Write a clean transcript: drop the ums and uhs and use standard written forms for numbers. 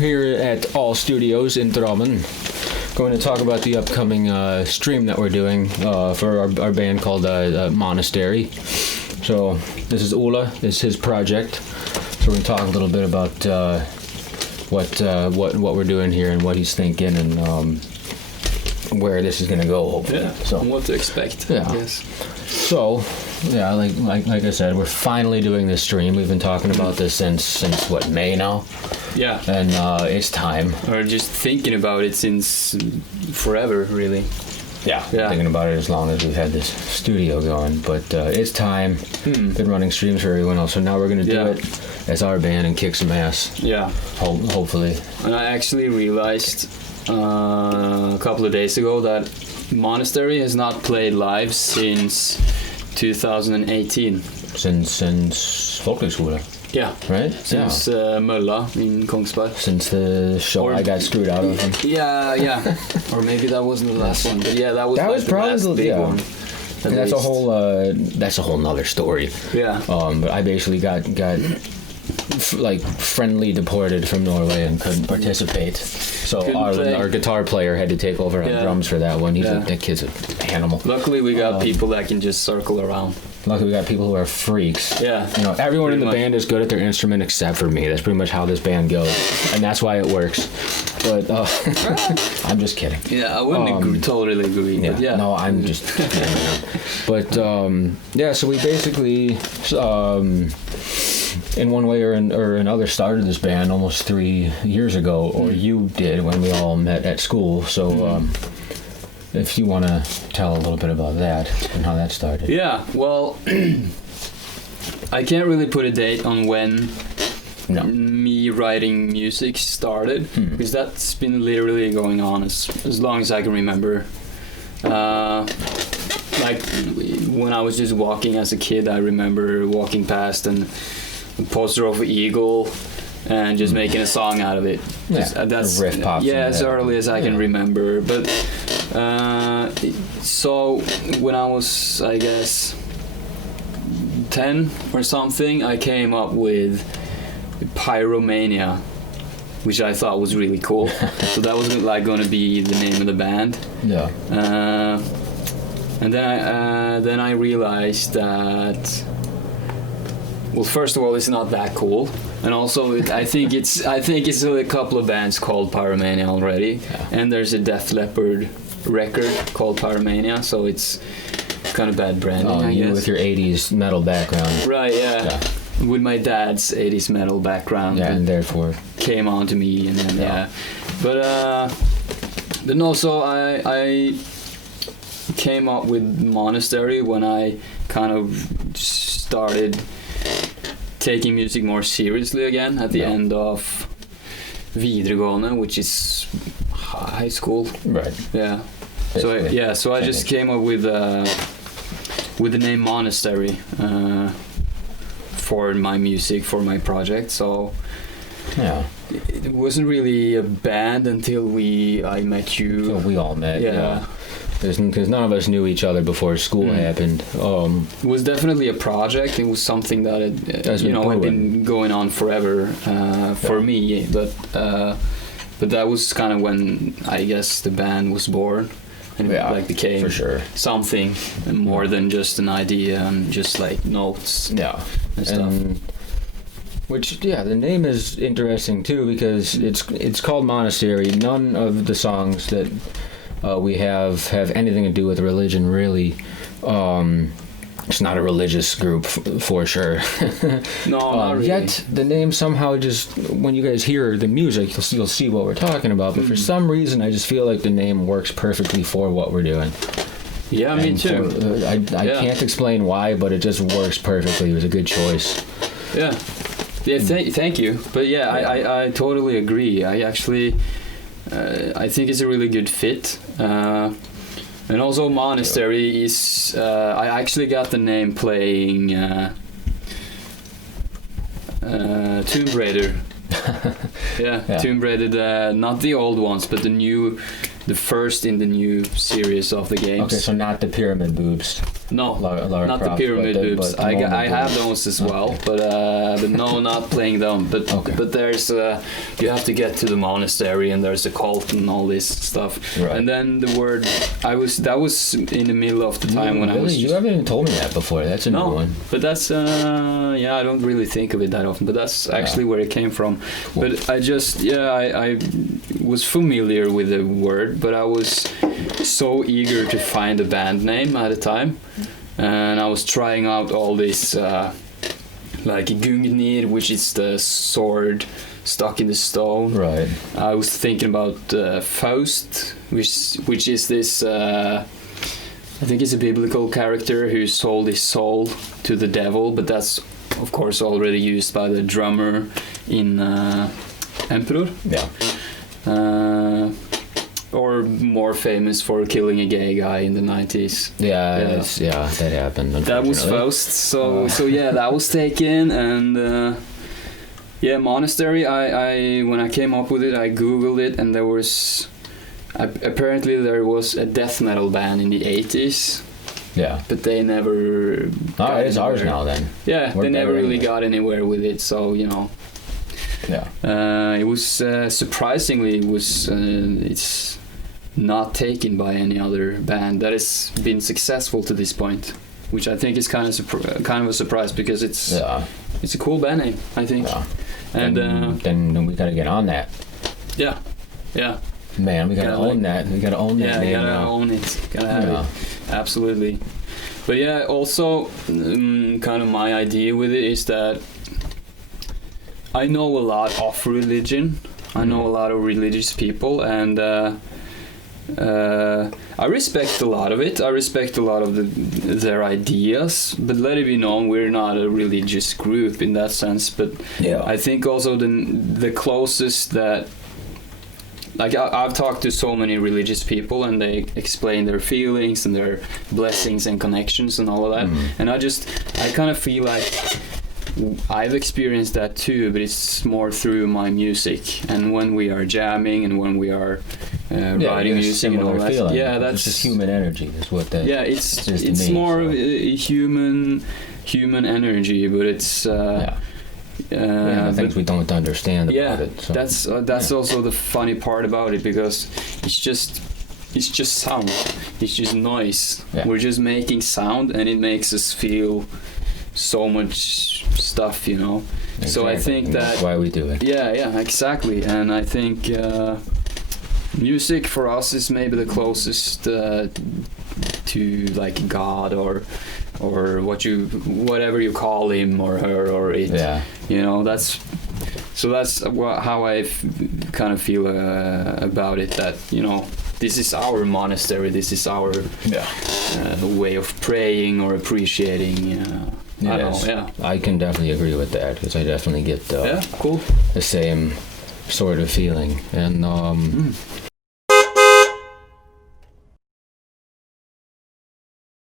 here at All Studios in Drammen. Going to talk about the upcoming stream that we're doing for our band called Monastery. So this is Ola. This is his project. So we're going to talk a little bit about what we're doing here and what he's thinking and where this is going to go, hopefully. Yeah, so, and what to expect, yeah. I guess. So, yeah, like I said, we're finally doing this stream. We've been talking about this since what, May now? Yeah. And it's time. Or just thinking about it since forever, really. Yeah, thinking about it as long as we've had this studio going. But it's time. Been running streams for everyone else, so now we're going to do it as our band and kick some ass. Yeah. Hopefully. And I actually realized a couple of days ago that Monastery has not played live since 2018. Since Folkhögskola. Yeah. Right? Since Mölla in Kongsberg. Since the show I got screwed out of. Yeah. Or maybe that wasn't the last one. But yeah, that was probably the last big one. And that's a whole nother story. Yeah. But I basically got friendly deported from Norway and couldn't participate. So our guitar player had to take over on drums for that one. That kid's an animal. Luckily we got people that can just circle around. Luckily we got people who are freaks. Yeah. Everyone in the band is good at their instrument except for me. That's pretty much how this band goes. And that's why it works. But I'm just kidding. Yeah, I wouldn't totally agree. Yeah. But yeah. No, I'm just kidding. But so we basically in one way or another started this band almost 3 years ago, or you did when we all met at school. So if you want to tell a little bit about that and how that started. Yeah, well, I can't really put a date on when me writing music started, because that's been literally going on as long as I can remember. Like when I was just walking as a kid, I remember walking past a poster of an eagle and just making a song out of it. That's a riff pops. Yeah, as early as I can remember. But so when I was, I guess, 10 or something, I came up with Pyromania, which I thought was really cool. So that was going to be the name of the band. Yeah. And then I realized that, well, first of all, it's not that cool, and also I think it's a couple of bands called Pyromania already, and there's a Def Leppard record called Pyromania, so it's kind of bad branding. I guess. With your 80s metal background. Right. Yeah. With my dad's 80s metal background. Yeah, and therefore came on to me, and then but also I came up with Monastery when I kind of started taking music more seriously again at the end of videregående, which is high school. Right. Yeah. So I just came up with the name Monastery for my music, for my project. So it wasn't really a band until I met you. So we all met. Yeah. Because none of us knew each other before school happened. It was definitely a project. It was something that had been going on forever for me. But that was kind of when I guess the band was born, and it became for sure something more than just an idea and just like notes. Yeah. And stuff. The name is interesting too, because it's called Monastery. None of the songs that we have anything to do with religion, really. It's not a religious group for sure. No, not really. Yet the name somehow just, when you guys hear the music, you'll see what we're talking about. But for some reason, I just feel like the name works perfectly for what we're doing. Yeah, me too. I can't explain why, but it just works perfectly. It was a good choice. Yeah. Thank you. But I totally agree. I actually. I think it's a really good fit, and also Monastery is. I actually got the name playing Tomb Raider. Tomb Raider, not the old ones, but the first in the new series of the games. Okay, so not the pyramid boobs. No, Lara not the Croft, pyramid but boobs. the I moment have boobs. those as well, but no, not playing them. But Okay. but there's you have to get to the monastery, and there's a cult and all this stuff. Right. And then the word that was in the middle of the time when I Really? was. You haven't even told me that before. That's a new No, one. but that's yeah, I don't really think of it that often, but that's actually where it came from. Cool. But I was familiar with the word, but I was so eager to find a band name at the time, and I was trying out all this like Gungnir, which is the sword stuck in the stone. Right. I was thinking about Faust, which is this. I think it's a biblical character who sold his soul to the devil, but that's of course already used by the drummer in Emperor. Yeah. Or more famous for killing a gay guy in the 90s. Yeah. That happened. That was unfortunately. Faust. So yeah, that was taken, and yeah, Monastery. I when I came up with it, I googled it, and there was apparently there was a death metal band in the 80s, Yeah. but they never. Oh, it is ours anywhere. now then. Yeah, We're they never better really anyway. got anywhere with it. So you know, Yeah. it was surprisingly it's not taken by any other band that has been successful to this point, which I think is kind of a surprise because it's a cool band name, I think. Yeah. And then we gotta get on that. yeah. Man, we gotta Yeah, own that. We gotta own that Yeah, name gotta now. own it. Gotta have Yeah. it. Absolutely. But yeah, also kind of my idea with it is that I know a lot of religion. I know a lot of religious people, and I respect a lot of it. I respect a lot of their ideas. But let it be known, we're not a religious group in that sense. But Yeah. I think also the closest that, like I've talked to so many religious people, and they explain their feelings and their blessings and connections and all of that. And I kind of feel like I've experienced that too, but it's more through my music and when we are jamming and when we are writing music and all that. Feeling. Yeah, that's it's just human energy. Is what that. Yeah, is to it's me, more so. of a human energy, but it's. The things we don't understand about it. So. That's also the funny part about it, because it's just sound, it's just noise. Yeah. We're just making sound, and it makes us feel so much stuff, you know. Exactly. So I think And that's that why we do it. yeah, exactly. And I think music for us is maybe the closest to like God or whatever you call him or her or it. Yeah. You know, that's how I kind of feel about it. That, you know, this is our monastery. This is our way of praying or appreciating. I don't know. Yeah. I can definitely agree with that, because I definitely get Yeah. Cool. the same sort of feeling. And